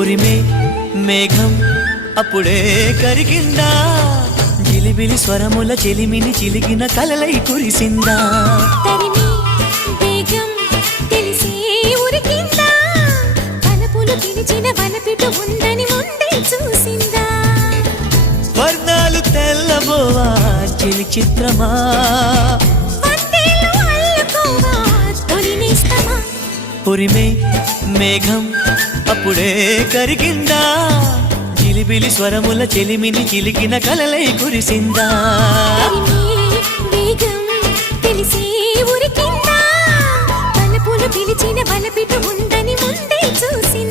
ఉరిమే మేఘం అప్పుడే కరిగిందా, జిలిబిలి స్వరముల చెలిమిని చిలికిన కలలై కురిసిందా. తరిమి వేగం తెలిసే ఉరికిందా, వలపులు పిలిచిన వలపిటు ఉందని ముందే చూసిందా. వర్ణాలు తెల్లబోవా చిలి చిత్రమా, వందేలు అల్లుకోవా తొలి నేస్తమా. ఉరిమే మేఘం అప్పుడే కరిగిందా, జిలిబిలి స్వరముల చెలిమిని చిలికిన కలలై కురిసిందా. తరిమి వేగం తెలిసే ఉరికిందా, వలపులు పిలిచిన వలపిటు ఉందని ముందే చూసిందా.